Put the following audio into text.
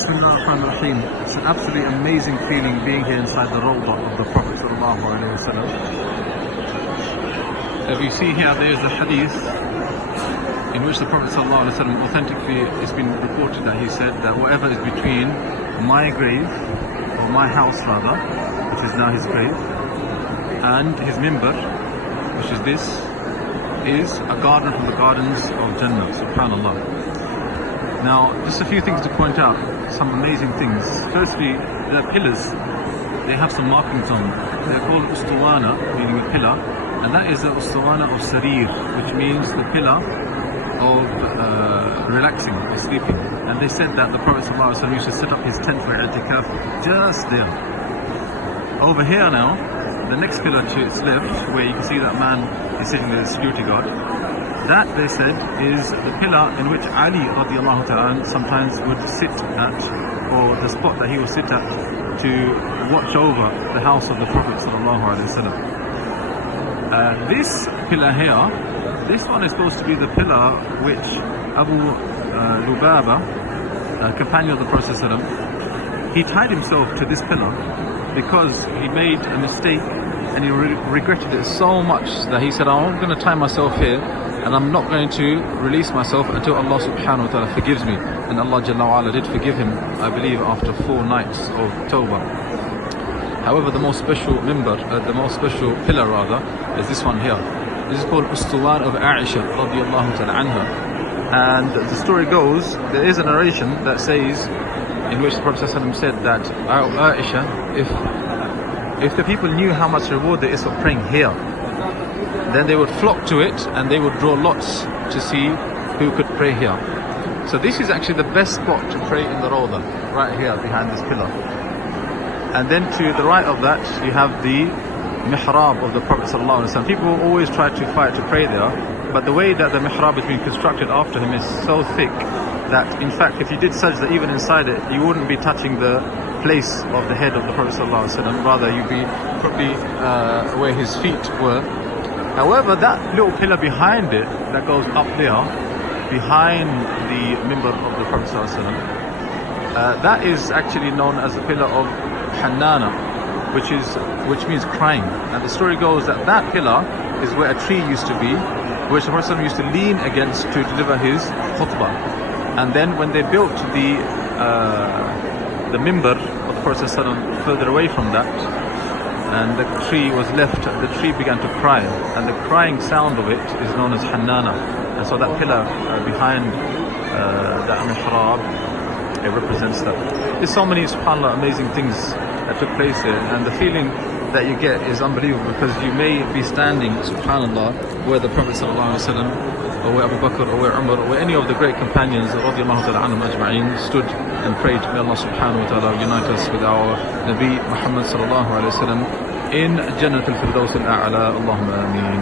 Bismillahirrahmanirrahim. It's an absolutely amazing feeling being here inside the Rawdhah of the Prophet ﷺ. As you see here, there is a hadith in which the Prophet ﷺ authentically, it's been reported that he said that whatever is between my grave, or my house rather, which is now his grave, and his mimbar, which is this, is a garden from the gardens of Jannah. Subhanallah. Now, just a few things to point out, some amazing things. Firstly, the pillars, they have some markings on them. They're called ustuwana, meaning a pillar, and that is the ustuwana of sarir, which means the pillar of relaxing or sleeping. And they said that the Prophet ﷺ used to set up his tent for i'tikaf just there. Over here now, the next pillar to its left, where you can see that man is sitting there, the security guard, that, they said, is the pillar in which Ali radiallahu ta'ala sometimes would sit at, or the spot that he would sit at to watch over the house of the Prophet sallallahu alaihi wasallam. This pillar here, this one is supposed to be the pillar which Abu Lubaba, a companion of the Prophet sallallahu alaihi wasallam, he tied himself to this pillar because he made a mistake and he regretted it so much that he said, I'm going to tie myself here and I'm not going to release myself until Allah subhanahu wa ta'ala forgives me. And Allah Jalla wa Ala did forgive him, I believe, after 4 nights of tawbah. However, the most special the most special pillar rather, is this one here. This is called Ustuwan of Aisha radiallahu ta'ala anha. And the story goes, there is a narration that says, in which the Prophet ﷺ said that, Aisha, if the people knew how much reward there is for praying here, then they would flock to it and they would draw lots to see who could pray here. So this is actually the best spot to pray in the Rawdhah, right here behind this pillar. And then to the right of that you have the mihrab of the Prophet ﷺ. People always try to fight to pray there, but the way that the mihrab has been constructed after him is so thick that in fact if you did sajda even inside it, you wouldn't be touching the place of the head of the Prophet ﷺ, rather you'd be probably where his feet were. However, that little pillar behind it, that goes up there, behind the mimbar of the Prophet ﷺ, that is actually known as the pillar of Hannana, which means crying. And the story goes that that pillar is where a tree used to be, which the Prophet ﷺ used to lean against to deliver his khutbah. And then when they built the mimbar of the Prophet ﷺ further away from that, and the tree was left, the tree began to cry, and the crying sound of it is known as Hannana. And so that pillar behind that mihrab, it represents that. There's so many, subhanAllah, amazing things that took place here, and the feeling that you get is unbelievable, because you may be standing, subhanAllah, where the Prophet ﷺ, or where Abu Bakr, or where Umar, or where any of the great companions radiallahu ta'ala anhum ajma'in stood and prayed. May Allah subhanahu wa ta'ala unite us with our Nabi Muhammad sallallahu alayhi wa sallam in Jannat al-Firdaus al-A'la. Allahumma ameen.